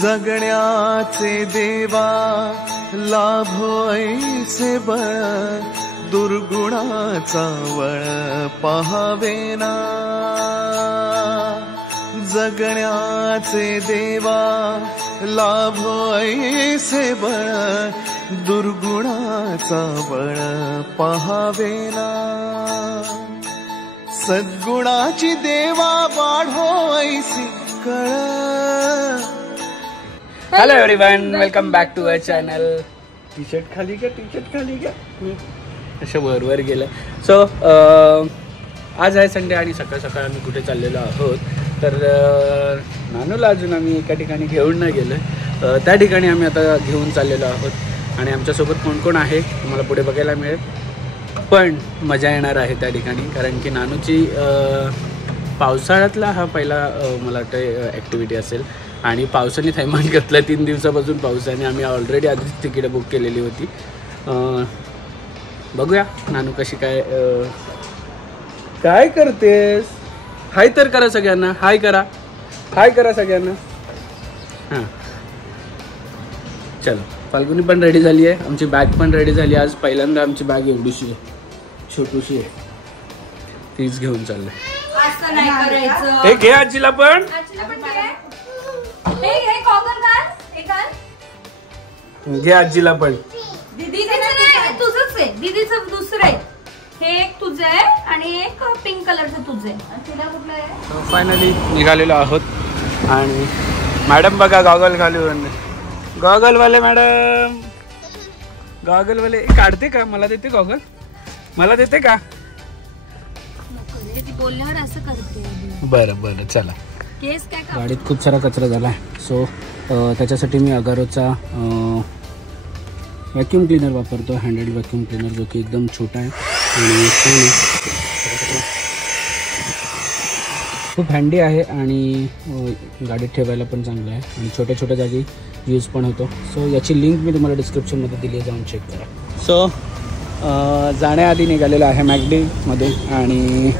जगण्याचे देवा लाभो ऐसे बळ दुर्गुणाचा वळ पहावेना जगण्याचे देवा लाभो ऐसे बळ दुर्गुणाचा बळ पहावेना सद्गुणाची देवा वाढो ऐसी कळ. Hello everyone, welcome back to our channel. T shirt खाली का असं वर गेलं. सो आज आहे संडे आणि सकाळ सकाळ आम्ही कुठे चाललेलो आहोत तर नानूला अजून आम्ही एका ठिकाणी घेऊन नाही गेलो. त्या ठिकाणी आम्ही आता घेऊन चाललेलो आहोत आणि आमच्यासोबत कोण कोण आहे तुम्हाला पुढे बघायला मिळेल. पण मजा येणार आहे त्या ठिकाणी कारण की नानूची पावसाळ्यातला हा पहिला मला वाटतं ॲक्टिव्हिटी असेल आणि पावसाने थैमान घेतलं. 3 दिवसापासून पावसाने आम्ही ऑलरेडी आधीच तिकीट बुक केलेली होती. बघूया नानू कशी काय करतेस. हाय तर करा सगळ्यांना, हाय करा सगळ्यांना. हां चलो, फाल्गुनी पण रेडी झाली आहे, आमची बॅग पण रेडी झाली. आज पहिल्यांदा आमची बॅग एवढीशी आहे, छोटूशी आहे, तीच घेऊन चाललंय. हे घे आजीला पण. घे आजीला पण. दीदीचं दुसरं आहे, हे एक तुझं आहे आणि एक पिंक कलरचं तुझं आहे. फायनली निघालेलो आहोत आणि मॅडम बघा गॉगल घालून. गॉगलवाले मॅडम, गॉगलवाले काढते का? मला देते गॉगल, मला देते का? बोलल्यावर असं करते. बरं चला. केस काय गाडीत खूप सारा कचरा झाला आहे. सो त्याच्यासाठी मी अगारोचा व्हॅक्यूम क्लीनर वापरतो, हँडल्ड व्हॅक्यूम क्लीनर, जो की एकदम छोटा आहे आणि खूप हँडी आहे आणि गाडीत ठेवायला पण चांगलं आहे आणि छोट्या छोट्या जागी यूज पण होतो. सो याची लिंक मी तुम्हाला डिस्क्रिप्शनमध्ये दिली आहे, जाऊन चेक करा. सो जाण्याआधी निघालेलं आहे मॅकडीमधून आणि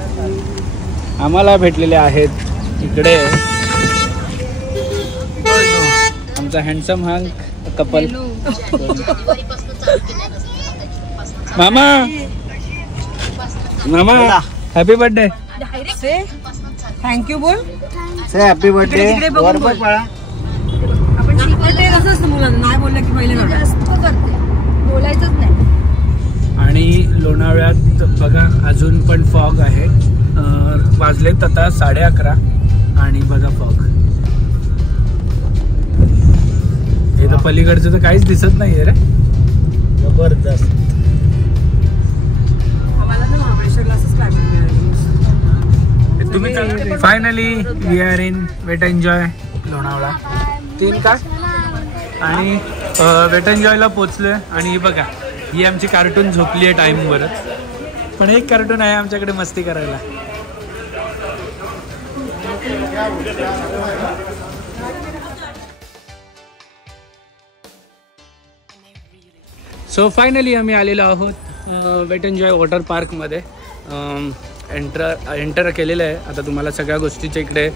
आम्हाला भेटलेले आहेत इकडे आमचा हँडसम हँक कपल. मामा हॅपी बर्थडे. थँक्यू बोल. से हॅपी बर्थडे. मुलांना नाही बोललं की पहिले करते, बोलायचंच नाही. आणि लोणावळ्यात बघा अजून पण फॉग आहे. वाजलेत आता 11:30 आणि बघा फॉग. हे तर पलीकडचं तर काहीच दिसत नाही रे, जबरदस्त. तुम्ही finally we are in wet enjoy Lonavala 3 का आणि वेट एन्जॉयला पोचलोय. आणि बघा ही आमची कार्टून झोपली आहे टाईमवरच, पण एक कार्टून आहे आमच्याकडे मस्ती करायला. सो फायनली आम्ही आलेलो आहोत वेट एन्जॉय वॉटर पार्कमध्ये. एंटर केलेलं आहे. आता तुम्हाला सगळ्या गोष्टीच्या इकडे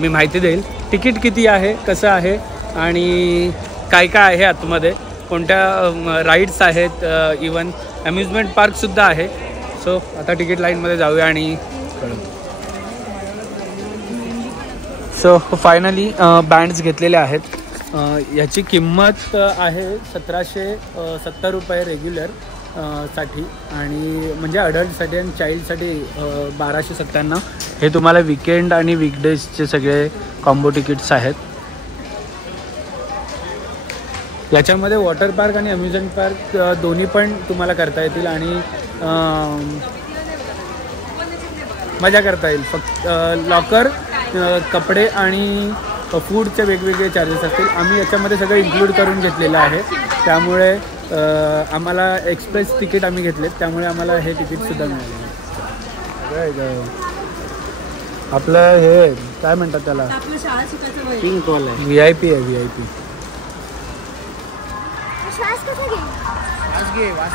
मी माहिती देईल. तिकीट किती आहे, कसं आहे आणि काय आहे आतमध्ये, कोणत्या राईड्स आहेत, इवन अम्युजमेंट पार्कसुद्धा आहे. सो आता तिकीट लाईनमध्ये जाऊया आणि कळू. सो फायनली बँड्स घेतलेले आहेत. याची किंमत आहे 1770 रुपये रेग्युलर साठी आणि म्हणजे अडल्टसाठी आणि चाइल्डसाठी 1297. हे तुम्हाला विकेंड आणि वीकडेजचे सगळे कॉम्बो तिकीट्स आहेत. याच्यामध्ये वॉटर पार्क आणि अम्युजमेंट पार्क दोन्ही पण तुम्हाला करता येतील आणि मजा करता येईल. फक्त लॉकर, कपडे आणि फूडचे वेगवेगळे चार्जेस असतील. आम्ही याच्यामध्ये सगळं इन्क्लूड करून घेतलेलं आहे, त्यामुळे आम्हाला एक्सप्रेस तिकीट आम्ही घेतलेत, त्यामुळे आम्हाला हे तिकीटसुद्धा मिळालं. आपलं हे काय म्हणतात त्याला, पिंक कॉल आहे, VIP आहे, VIP.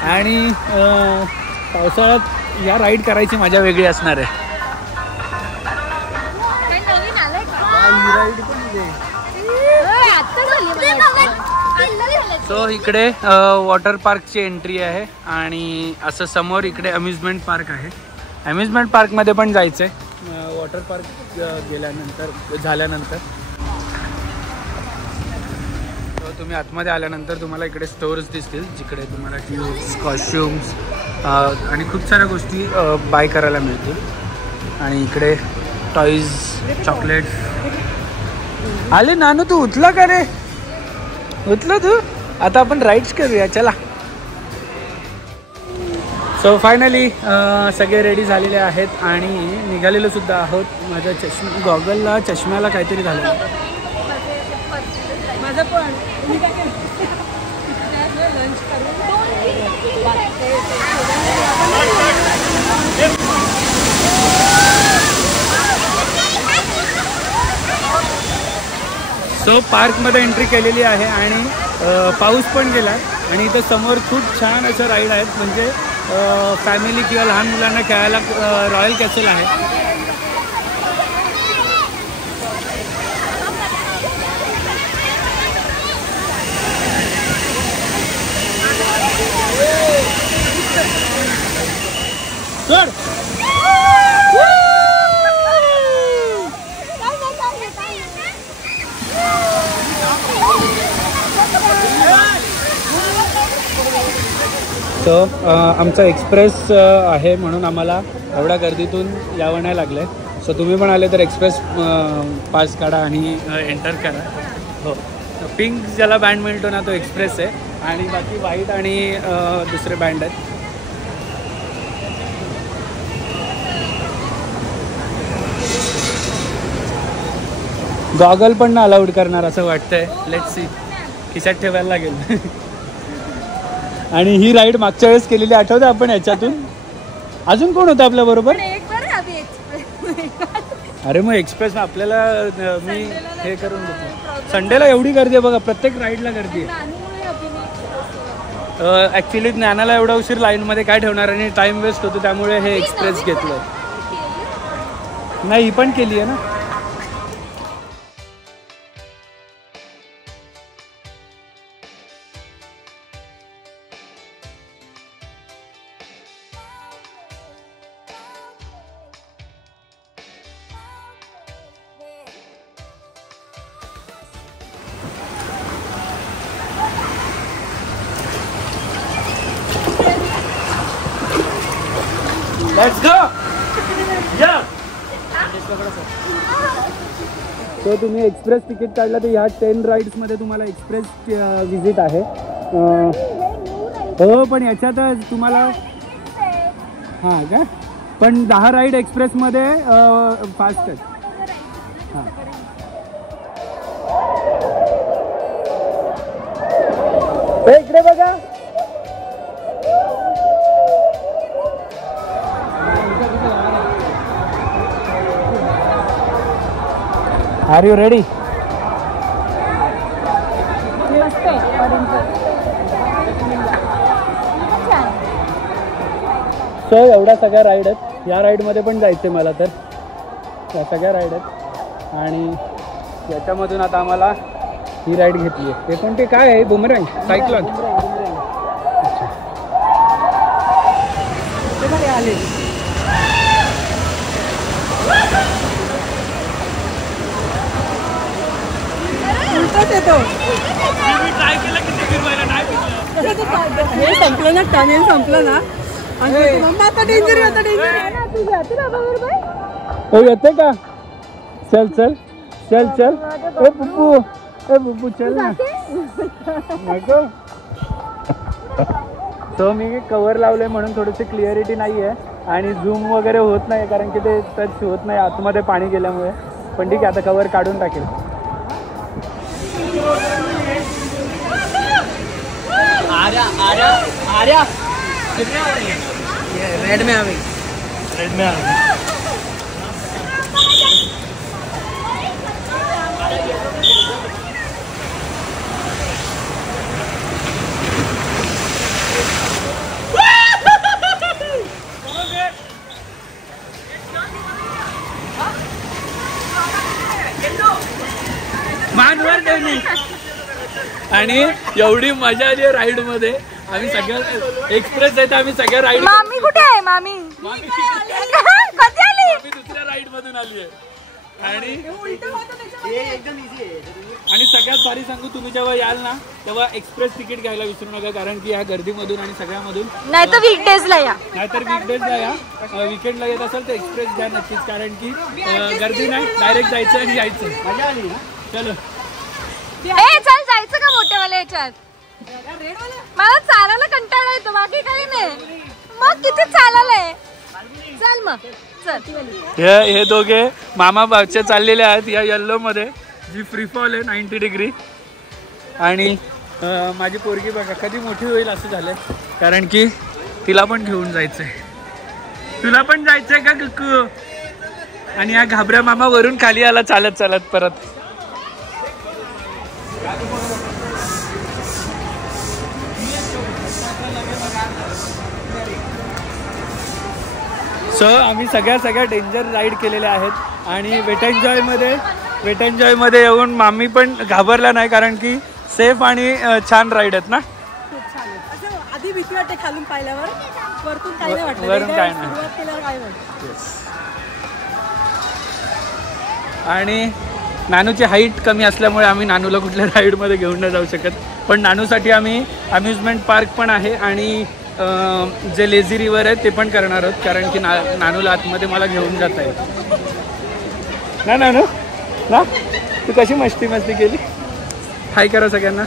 आणि पावसाळ्यात या राईड करायची मजा वेगळी असणार आहे. सो इकडे वॉटर पार्कची एंट्री आहे आणि असं समोर इकडे अम्युजमेंट पार्क आहे. अम्युजमेंट पार्कमध्ये पण जायचं आहे वॉटर पार्क झाल्यानंतर. तुम्ही आतमध्ये आल्यानंतर तुम्हाला इकडे स्टोअर्स दिसतील जिकडे तुम्हाला ट्यूब्स, कॉस्ट्युम्स आणि खूप साऱ्या गोष्टी बाय करायला मिळतील. आणि इकडे टॉईज, चॉकलेट. आले नानू, तू उठला का रे? उठला तू? आता आपण राईड्स करूया, चला. सो फायनली सगळे रेडी झालेले आहेत आणि निघालेलो सुद्धा आहोत. माझ्या गॉगलला, चष्म्याला काहीतरी झालं. माझं पण मी काय केलं लंच सो पार्कमध्ये एंट्री केलेली आहे आणि पाऊस पण गेला आणि इथं समोर खूप छान असं राईड आहेत. म्हणजे फॅमिली किंवा लहान मुलांना खेळायला रॉयल कॅसल आहे. सो आमचा एक्सप्रेस आहे म्हणून आम्हाला एवढ्या गर्दीतून यावं नाही लागलं आहे. सो तुम्ही पण आले तर एक्सप्रेस पास काढा आणि एंटर करा. हो, पिंक ज्याला बँड मिळतो ना तो एक्सप्रेस आहे आणि बाकी व्हाईट आणि दुसरे बँड आहेत. गॉगल पण ना अलाउड करणार असं वाटतंय. लेट्स सी, खिशात ठेवायला लागेल. आणि ही राईड मागच्या वेळेस केलेली आठवते आपण याच्यातून. अजून कोण होतं आपल्या बरोबर? अरे मग एक्सप्रेस आपल्याला मी हे करून देतो. संडेला एवढी गर्दी आहे बघा, प्रत्येक राईडला गर्दी आहे. ॲक्च्युली ज्ञानाला एवढा उशीर लाईनमध्ये काय ठेवणार आणि टाईम वेस्ट होतो, त्यामुळे हे एक्सप्रेस घेतलं. नाही, ही पण केली आहे ना. Let's go! Yeah! So तुम्ही एक्सप्रेस तिकीट काढलं तर ह्या 10 राईड्समध्ये तुम्हाला एक्सप्रेस विजिट आहे. हो, पण याच्यातच तुम्हाला हां का, पण 10 राईड एक्सप्रेसमध्ये फास्ट आहेत. हां, इकडे बघा. R you ready? सो एवढ्या सगळ्या राईड आहेत. या राईडमध्ये पण जायचं आहे मला, तर या सगळ्या राईड आहेत आणि याच्यामधून आता आम्हाला ही राईड घेतली आहे. ते कोणते काय आहे? बुमरँग, सायक्लॉन. आले हे संपलं ना, टनेल संपलं ना. हो, येते का? चल चल चल चल. ए बुब्बू, ए बुब्बू चल ना. नको. तो मी कवर लावले म्हणून थोडीशी क्लिअरिटी नाही आहे आणि झूम वगैरे होत नाही, कारण की ते टच होत नाही आतमध्ये पाणी गेल्यामुळे. पण ठीक आहे, आता कवर काढून टाकेल. रेड में आ गई. मानवर आणि एवढी मजा आली राईड मध्ये. आम्ही सगळ्या एक्सप्रेस आहे, आम्ही सगळ्या राईड. मामी कुठे आहे? मामी कधी आली? दुसऱ्या राईड मधून आली आहे. आणि सगळ्यात भारी सांगू, तुम्ही जेव्हा याल ना तेव्हा एक्सप्रेस तिकीट घ्यायला विसरू नका, कारण की ह्या गर्दीमधून आणि सगळ्यामधून नाही तर वीकडेजला या. विकेंडला येत असेल तर एक्सप्रेस घ्या नक्कीच, कारण की गर्दी नाही, डायरेक्ट जायचं आणि यायचं. मजा आली ना. चलो चल जायचं का मोठ्यावाल्या याच्यात? मला चालायला कंटाळा येतो, बाकी काही नाही. मग किती चालायला. चल मग चल. हे दोघे मामा बाबचे चाललेले आहेत या येल्लो मध्ये, जी फ्री फॉल आहे 90 डिग्री. आणि माझी पोरगी बघा कधी मोठी होईल असं झालंय, कारण की तिला पण घेऊन जायचंय. तुला पण जायचंय का कुकू? आणि या घाबऱ्या मामा वरून खाली आला चालत चालत परत. सो आम्ही सगळ्या डेंजर राईड केलेल्या आहेत. आणि वेट एन्जॉय मध्ये येऊन मामी पण घाबरला नाही, कारण की सेफ आणि छान राईड आहेत ना. खूप छान आहे. असं आधी भीती वाटते खालून पाहिल्यावर, वरतून काही नाही वाटत. वरून काय नाही. सुरुवात केल्यावर काय वाटतं. आणि नानूची हाईट कमी असल्यामुळे आम्ही नानूला कुठल्या राईडमध्ये घेऊन नाही जाऊ शकत, पण नानूसाठी आम्ही अम्युजमेंट पार्क पण आहे आणि जे लेझी रिव्हर आहे ते पण करणार आहोत, कारण की नानूला आतमध्ये मला घेऊन जाता येईल ना. नानू ना, तू कशी मस्ती केली. हाय करा सगळ्यांना,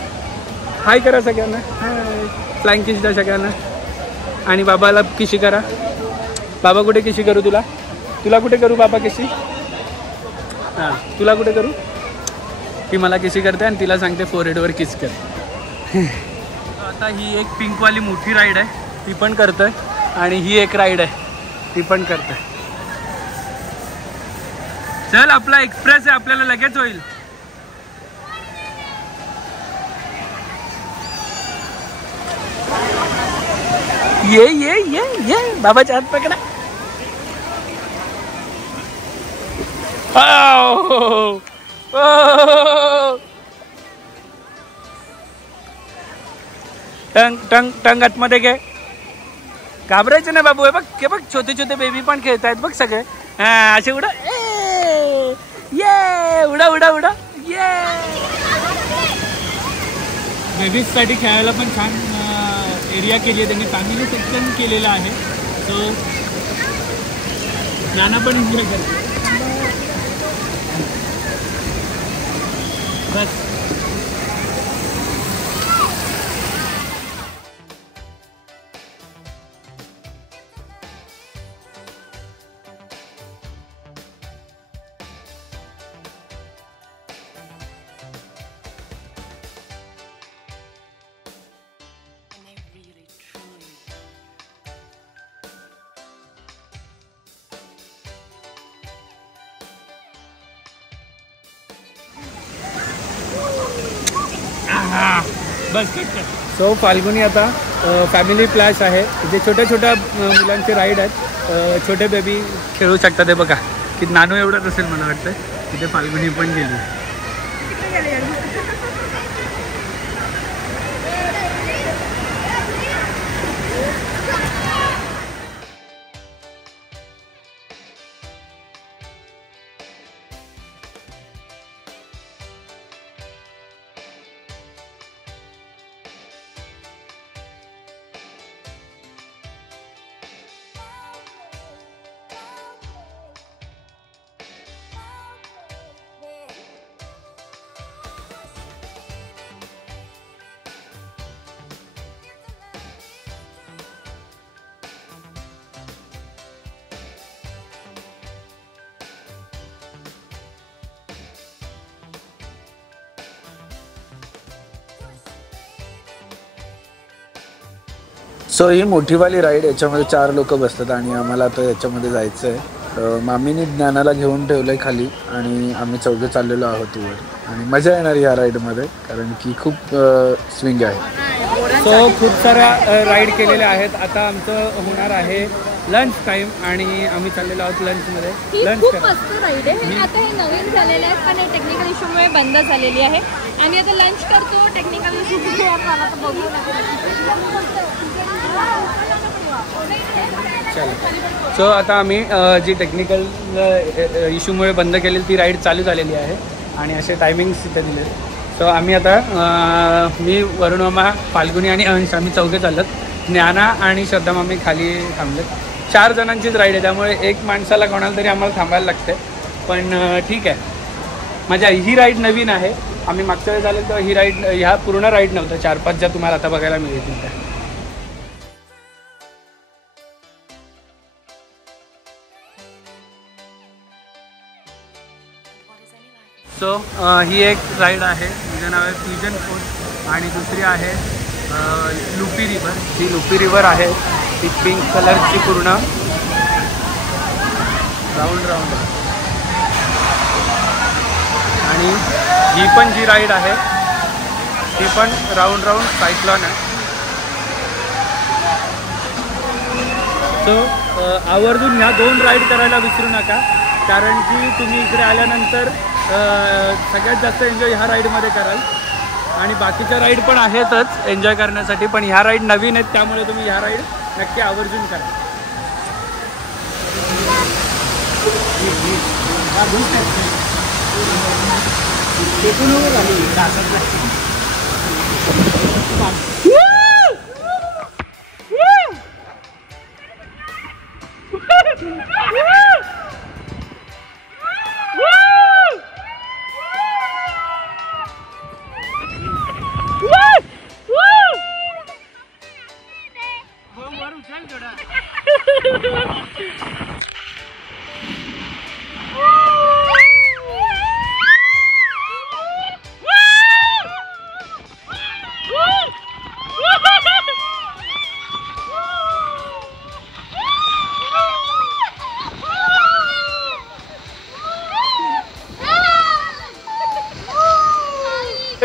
हाय करा सगळ्यांना, हाय. फ्लाइंग किस द्या सगळ्यांना. आणि बाबाला किशी करा. बाबा कुठे किशी करू? तुला कुठे करू बाबा किशी? हां, तुला कुठे करू? ती मला किसी करते आणि तिला सांगते फोरहेडवर किस कर. आता ही एक पिंकवाली मोठी राईड आहे, ती पण करतोय. आणि ही एक राईड आहे, ती पण करतोय. चल, आपला एक्सप्रेस आहे, आपल्याला लगेच होईल. ये बाबाच्या हात पकडा. टंग आतमध्ये घे. घाबरायचं नाही बाबू. हे बघ छोटे छोटे बेबी पण खेळत आहेत बघ सगळे. हा, असे उडा. ये उडा उडा उडा. ये बेबीज साठी खेळायला पण छान एरिया केली आहे त्यांनी, फॅमिली सेक्शन केलेलं आहे. सो नाना पण एन्जॉय करते. बस सो फाल्गुनी आता फॅमिली प्लॅश आहे, जे छोट्या मुलांचे राईड आहेत. छोटे बेबी खेळू शकतात. हे बघा की नानू एवढंच असेल मला वाटतं. तिथे फाल्गुनी पण गेली. सो ही मोठीवाली राईड, याच्यामध्ये 4 लोक बसतात आणि आम्हाला आता याच्यामध्ये जायचं आहे. मामीने ज्ञानाला घेऊन ठेवलं आहे खाली आणि आम्ही 4 चाललेलो आहोत वर. आणि मजा येणार या राईडमध्ये, कारण की खूप स्विंग आहे. सो खूप साऱ्या राईड केलेल्या आहेत. आता आमचं होणार आहे लंच टाईम आणि आम्ही चाललेलो आहोत लंचमध्ये. ही लंच खूप करा. मस्त राईड आहे. हे आता हे नवीन झालेले आहेत पण टेक्निकल इश्यूमुळे बंद झालेली आहे. आम्ही आता लंच करतो. टेक्निकल इश्यू मला तर बघू चला. सो आता आम्ही जी टेक्निकल इश्यूमुळे बंद केलेली ती राईड चालू झालेली आहे आणि असे टायमिंग्स तिथे दिले. सो आम्ही आता मी, वरुण मामा, फाल्गुनी आणि अंश आम्ही चौघे चालत. ज्ञाना आणि श्रद्धा मामी खाली थांबलेत. 4 जणांचीच राईड आहे त्यामुळे एक माणसाला कोणाला तरी आम्हाला थांबायला लागते. पण ठीक आहे. माझ्या ही राईड नवीन आहे. आम्ही मागच्या वेळेस झालं तेव्हा ही राईड, ह्या पूर्ण राईड नव्हतं. 4-5 ज्या तुम्हाला आता बघायला मिळतील त्या. सो ही एक राईड आहे. तिचं नाव आहे फ्युजन फोर्स आणि दुसरी आहे लुपी रिवर. ही लुपी रिवर आहे. ती पिंक कलरची पूर्ण राऊंड राऊंड. आणि ही पण जी राईड आहे ती पण राऊंड राऊंड सायक्लॉन आहे. सो आवर्जून ह्या 2 राईड करायला विसरू नका, कारण की तुम्ही इकडे आल्यानंतर सगळ्यात जास्त एन्जॉय ह्या राईडमध्ये कराल. आणि बाकीच्या राईड पण आहेतच एन्जॉय करण्यासाठी, पण ह्या राईड नवीन आहेत त्यामुळे तुम्ही ह्या राईड नक्की आवर्जून करा.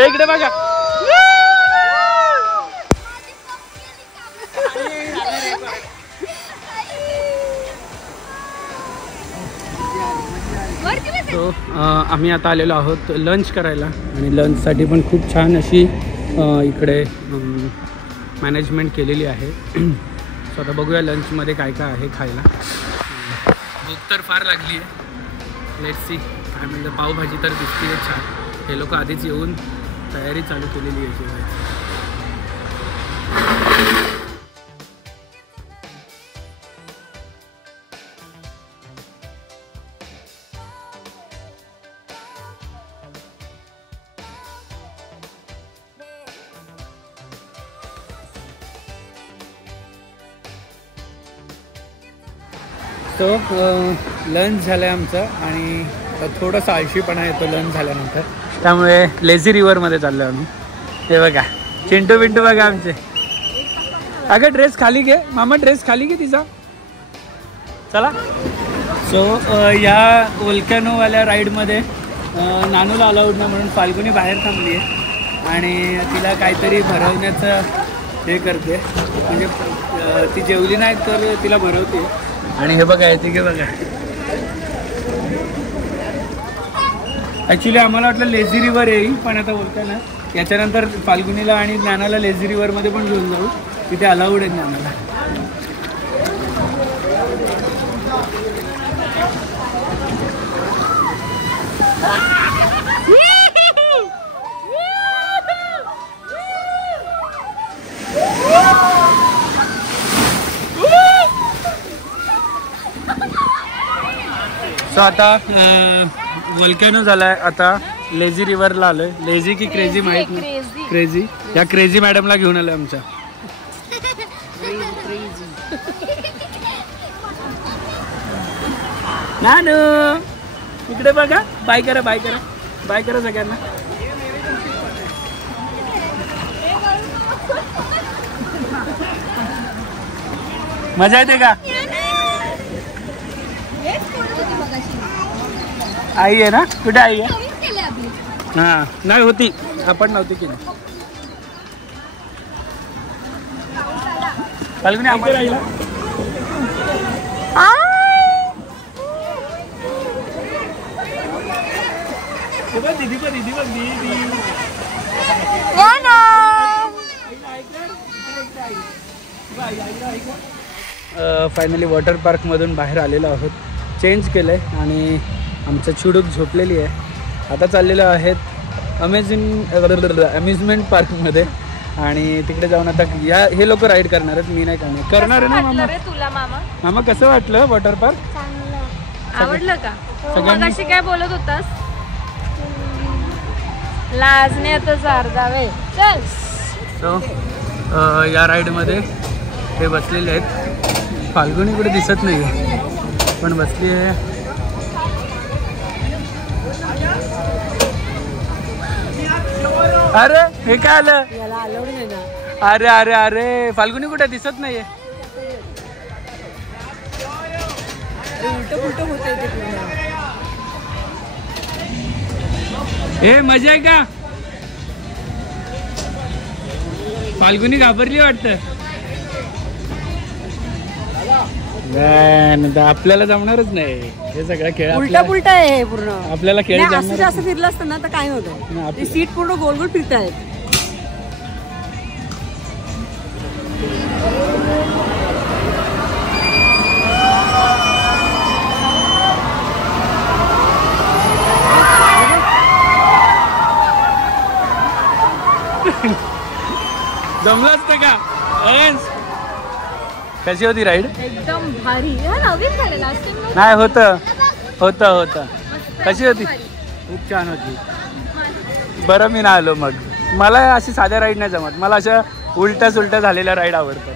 इकडे बघा. सो आम्ही आता आलेलो आहोत लंच करायला आणि लंचसाठी पण खूप छान अशी इकडे मॅनेजमेंट केलेली आहे. सो आता बघूया लंचमध्ये काय काय आहे खायला. भूक तर फार लागली आहे. लेट्स सी काय म्हणजे. पावभाजी तर दिसते छान. हे लोक आधीच येऊन तयारी चालू केलेली आहे जेवायची. सो लंच झालं आहे आमचं आणि थोडंसं आळशीपणा येतो लंच झाल्यानंतर, त्यामुळे लेझी रिव्हरमध्ये चाललो आम्ही. हे बघा चिंटू बिंटू बघा आमचे. अगं ड्रेस खाली घे मामा, ड्रेस खाली घे तिचा. चला. सो या वोल्कॅनोवाल्या राईडमध्ये नानूला अलाउड नाही म्हणून फाल्गुनी बाहेर थांबली आहे आणि तिला काहीतरी भरवण्याचं हे करते. म्हणजे ती जेवली नाही तर तिला भरवते. आणि हे बघा येते की बघा. ॲक्च्युली आम्हाला वाटलं लेझी रिव्हर येईल, पण आता बोलता ना याच्यानंतर फाल्गुनीला आणि ज्ञानाला लेझी रिव्हरमध्ये पण घेऊन जाऊ. तिथे अलाउड आहे ज्ञानाला. सो आता वोल्कॅनो झालाय. आता लेझी रिव्हरला आलोय. लेझी की क्रेझी माहित नाही. क्रेझी. या क्रेझी मॅडमला घेऊन आलोय आमच्या. नानू इकडे बघा. बाय करा बाय करा बाय करा सगळ्यांना. मजा येते का? आई आहे ना? कुठे आई आहे? हां नाही होती, आपण नव्हती केली. फाल्गुनी आम्हाला फायनली वॉटर पार्कमधून बाहेर आलेलो आहोत. चेंज केलं आहे आणि आमचं चिडूक झोपलेली आहे. आता चाललेलो आहेत अम्युजमेंट पार्कमध्ये आणि तिकडे जाऊन आता हे लोक राईड करणार आहेत. मी नाही करणार आहे ना मामा. तुला मामा मामा कसं वाटलं वॉटर पार्क? आवडलं का? मगाशी काय बोलत होतास? लाजण्यातच अर्धा वेळ. चल. सो या राईडमध्ये ते बसलेले आहेत. फाल्गुनी कुठे दिसत नाही पण बसली आहे. अरे हे काय आलं? याला अलाउड नाही ना. अरे अरे अरे फाल्गुनी कुठे दिसत नाहीये. उलट उलट होतंय ते पूर्ण. हे मजा आहे का? फाल्गुनी घाबरली वाटतं. आपल्याला जमणारच नाही हे सगळं खेळ. उलटा पुलटा आहे हे पूर्ण. आपल्याला खेळ नाही, असं जास्त फिरलं असतं ना तर काय होतं. ते सीट पूर्ण गोल गोल फिरत आहेत. जमलं असतं का? कशी होती राईड? एकदम भारी. नवीन झालं लास्ट टाइम नाही होतं होतं होतं. कशी होती? खूप छान होती. बरं मी ना आलो मग. मला अशी साध्या राईड नाही जमत. मला अशा उलट्या सुलट्या झालेल्या राईड आवडतात.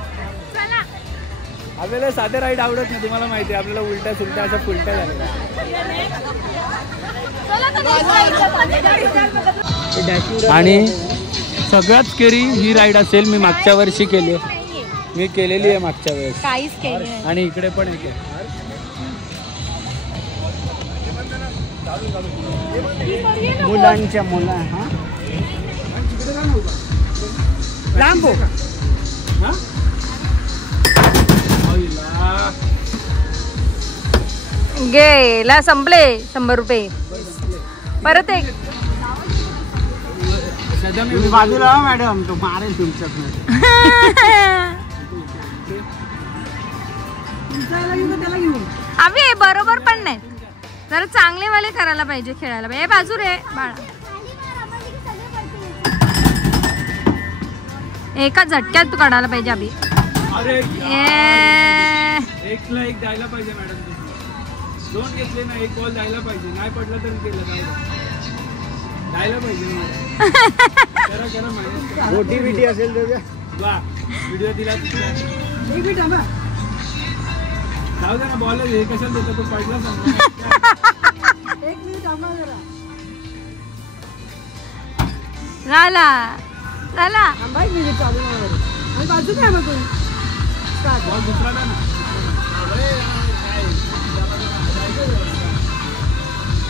आपल्याला साध्या राईड आवडत नाही. तुम्हाला माहिती आहे आपल्याला उलट्या सुलट्या अशा फुलट्या झालेल्या. आणि सगळ्यात स्केरी ही राईड असेल. मी मागच्या वर्षी केली. मी केलेली आहे मागच्या वेळेस. काहीच केली नाही. आणि इकडे पण एक आहे. मुलांच्या मुला लांब हो. गेला संपले 100 रुपये. परत एक बाजूला मॅडम तो मारेल तुमच्यात. त्याला घेऊन आम्ही बरोबर पण नाही. जरा चांगले वाले करायला पाहिजे खेळायला पाहिजे. बाजू रे बाळा. एका झटक्यात तू काढायला पाहिजे अभि. अरे एकला एक द्यायला पाहिजे मॅडम. दोन घेतले ना एक बॉल द्यायला पाहिजे. नाही पडलं तर केलं द्यायला पाहिजे. मोठी विटी असेल वा व्हिडिओ दिला. एक मिनिट थांबा. जाऊ दे ना बॉल हे कशाला देतो तो पडला समजा. एक मिनिट थांबा जरा. झाला थांबा एक मिनिट चालू नाही. आणि बाजू काय बघून बॉल दुसरा ना.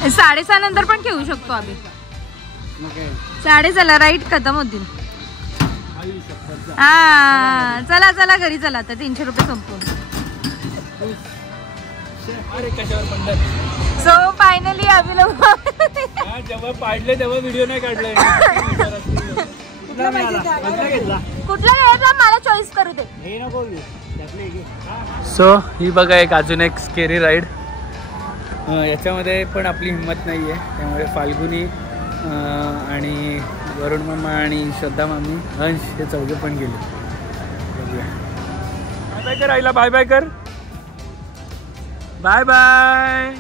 6:30 नंतर पण खेळू शकतो आम्ही. 6:30 राईट खतम होतील. हा चला चला घरी चला. आता 300 रुपये संपवून. सो फायनली जेव्हा पाडले तेव्हा व्हिडिओ नाही काढले. कुठला घ्यायचा मला चॉईस करू दे. सो ही बघा एक अजून एक स्केरी राईड. याच्यामध्ये पण आपली हिंमत नाही आहे. त्यामुळे फाल्गुनी आणि वरुण मामा आणि श्रद्धा मामी अंश हे चौघे पण गेले. बाय बाय कर आईला. बाय बाय कर. Bye bye.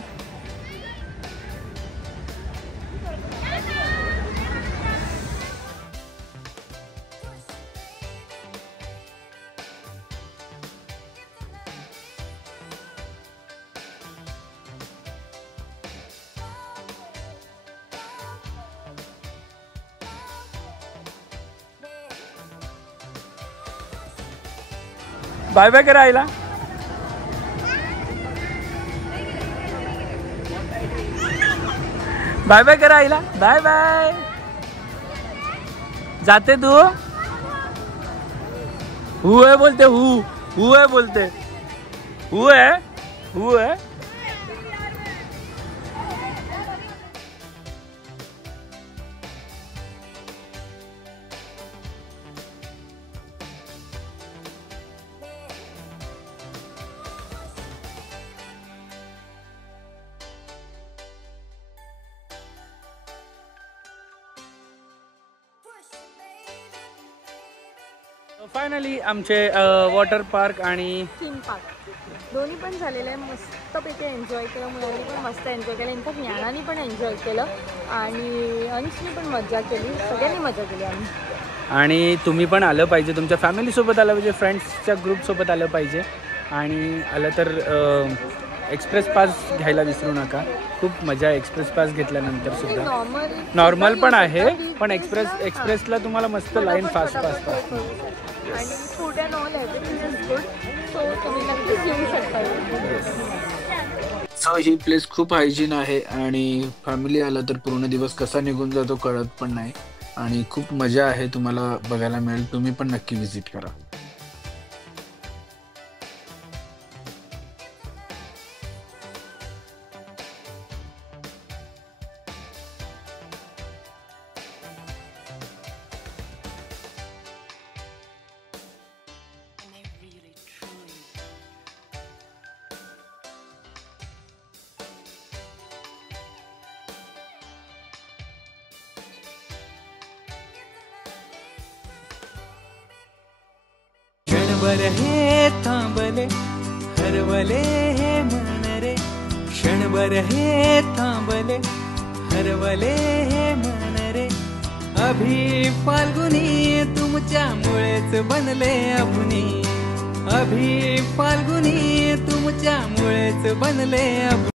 बाय बाय करा आईला. बाय बाय करा आईला. Bye bye. जाते तू? हु है बोलते. हु है बोलते. हु है. हू आहे फायनली आमचे वॉटर पार्क आणि थीम पार्क दोन्ही पण झालेलं आहे. मस्तपैकी एन्जॉय केलं. मुलांनी पण मस्त एन्जॉय केलं. इनफॅक्ट ज्ञानाने पण एन्जॉय केलं आणि अंशनी पण मजा केली. सगळ्यांनी मजा केली आम्ही. आणि तुम्ही पण आलं पाहिजे. तुमच्या फॅमिलीसोबत आलं पाहिजे. फ्रेंड्सच्या ग्रुपसोबत आलं पाहिजे. आणि आलं तर एक्सप्रेस पास घ्यायला विसरू नका. खूप मजा आहे एक्सप्रेस पास घेतल्यानंतर सुद्धा. नॉर्मल पण आहे पण एक्सप्रेसला तुम्हाला मस्त लाईन फास्ट फास्ट आणि food and all everything is good. So तुम्ही नक्कीच येऊ शकता. सो ही प्लेस खूप हायजीन आहे आणि फॅमिली आला तर पूर्ण दिवस कसा निघून जातो कळत पण नाही. आणि खूप मजा आहे तुम्हाला बघायला मिळेल. तुम्ही पण नक्की व्हिजिट करा. क्षणभर हे थांबले हरवले हे मन रे. क्षणभर हे थांबले हरवले हे मन रे. अभि फाल्गुनी तुमच्यामुळेच बनले अभुनी. अभि फाल्गुनी तुमच्यामुळेच बनले अभुनी.